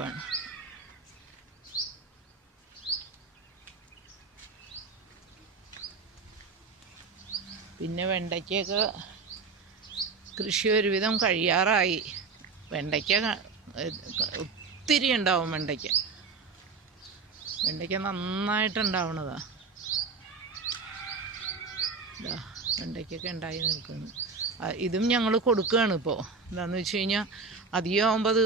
ആണ് പിന്നെ വെണ്ടയ്ക്കൊക്കെ കൃഷി ഒരുവിധം കഴിയാറായി. വെണ്ടയ്ക്ക ഒത്തിരി ഉണ്ടാവും വെണ്ടയ്ക്ക. വെണ്ടയ്ക്ക നന്നായിട്ടുണ്ടാവണതാ വെണ്ടയ്ക്കൊക്കെ ഉണ്ടായി നിൽക്കുന്നു. ഇതും ഞങ്ങൾ കൊടുക്കുകയാണ് ഇപ്പോൾ എന്താണെന്ന് വെച്ച് കഴിഞ്ഞാൽ അധികം ആകുമ്പോൾ അത്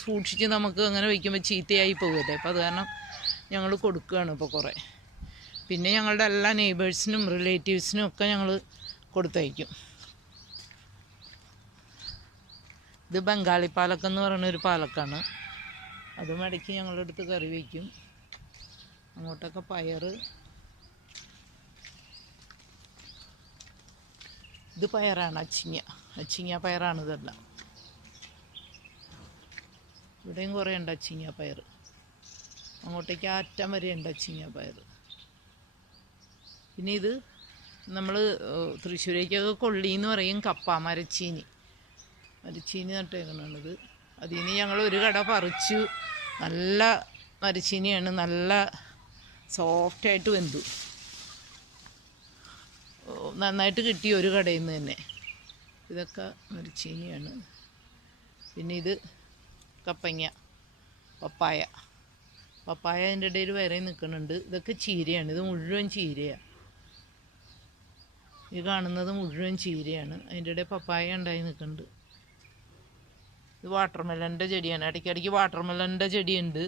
സൂക്ഷിച്ച് നമുക്ക് അങ്ങനെ വയ്ക്കുമ്പോൾ ചീത്തയായി പോകുമല്ലേ അപ്പോൾ അത് കാരണം ഞങ്ങൾ കൊടുക്കുകയാണ് ഇപ്പോൾ കുറേ. പിന്നെ ഞങ്ങളുടെ എല്ലാ നെയ്ബേഴ്സിനും റിലേറ്റീവ്സിനും ഒക്കെ ഞങ്ങൾ കൊടുത്തയക്കും. ഇത് ബംഗാളി പാലക്കം എന്ന് പറയുന്ന ഒരു പാലക്കാണ്. അതും ഇടയ്ക്ക് ഞങ്ങളെടുത്ത് കറി വയ്ക്കും. അങ്ങോട്ടൊക്കെ പയറ് ഇത് പയറാണ് അച്ചിങ്ങ. അച്ചിങ്ങ പയറാണ് ഇതെല്ലാം. ഇവിടെയും കുറേ ഉണ്ട് അച്ചിങ്ങ പയർ അങ്ങോട്ടേക്ക് ആറ്റം വരെ ഉണ്ട് അച്ചിങ്ങ പയർ പിന്നെ ഇത് നമ്മൾ തൃശ്ശൂരേക്കൊക്കെ കൊള്ളി എന്ന് പറയും കപ്പ മരച്ചീനി. മരച്ചീനി നട്ടേക്കണത് അതിൽ നിന്ന് ഞങ്ങൾ ഒരു കട പറിച്ചു. നല്ല മരച്ചീനിയാണ്. നല്ല സോഫ്റ്റായിട്ട് വെന്തു. നന്നായിട്ട് കിട്ടി ഒരു കടയിൽ നിന്ന് തന്നെ. ഇതൊക്കെ മരിച്ചീനിയാണ് പിന്നെ ഇത് കപ്പങ്ങ പപ്പായ. പപ്പായ അതിന്റെ ഇടയിൽ വേറെ നിൽക്കുന്നുണ്ട്. ഇതൊക്കെ ചീരയാണ്. ഇത് മുഴുവൻ ചീരയാണ് ഈ കാണുന്നത് മുഴുവൻ ചീരയാണ്. അതിന്റെ ഇടയിൽ പപ്പായ ഉണ്ടായി നിൽക്കുന്നുണ്ട്. ഇത് വാട്ടർമെലന്റെ ചെടിയാണ്. ഇടയ്ക്കിടയ്ക്ക് വാട്ടർമെലന്റെ ചെടിയുണ്ട്.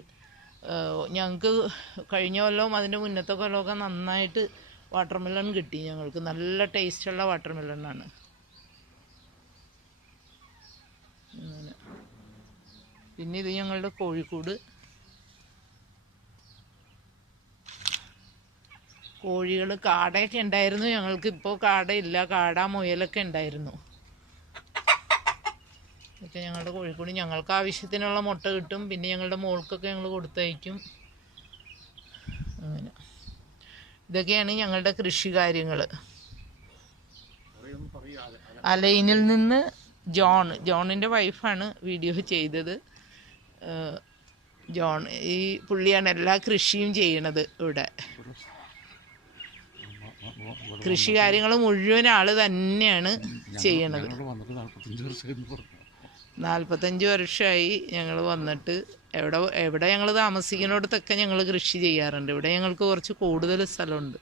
ഞങ്ങൾക്ക് കഴിഞ്ഞ കൊല്ലവും അതിന്റെ മുന്നത്തെ കൊല്ലമൊക്കെ നന്നായിട്ട് വാട്ടർമെലൺ കിട്ടി ഞങ്ങൾക്ക്. നല്ല ടേസ്റ്റുള്ള വാട്ടർമെലണാണ്. അങ്ങനെ. പിന്നെ ഇത് ഞങ്ങളുടെ കോഴിക്കൂട്. കോഴികൾ കാടയൊക്കെ ഉണ്ടായിരുന്നു. ഞങ്ങൾക്ക് ഇപ്പോൾ കാടയില്ല കാട മുയലൊക്കെ ഉണ്ടായിരുന്നു. ഇതൊക്കെ ഞങ്ങളുടെ കോഴിക്കോട്. ഞങ്ങൾക്ക് ആവശ്യത്തിനുള്ള മുട്ട കിട്ടും. പിന്നെ ഞങ്ങളുടെ മോൾക്കൊക്കെ ഞങ്ങൾ കൊടുത്തയക്കും. അങ്ങനെ. ഇതൊക്കെയാണ് ഞങ്ങളുടെ കൃഷി കാര്യങ്ങൾ അലൈനിൽ നിന്ന് ജോൺ ജോണിന്റെ വൈഫാണ് വീഡിയോ ചെയ്തത്. ജോൺ ഈ പുള്ളിയാണ് എല്ലാ കൃഷിയും ചെയ്യണത് ഇവിടെ. കൃഷി കാര്യങ്ങൾ മുഴുവൻ ആൾ തന്നെയാണ് ചെയ്യണത്. നാൽപ്പത്തഞ്ച് വർഷമായി ഞങ്ങൾ വന്നിട്ട് എവിടെ എവിടെ ഞങ്ങൾ താമസിക്കുന്നിടത്തൊക്കെ ഞങ്ങൾ കൃഷി ചെയ്യാറുണ്ട്. ഇവിടെ ഞങ്ങൾക്ക് കുറച്ച് കൂടുതൽ സ്ഥലമുണ്ട്.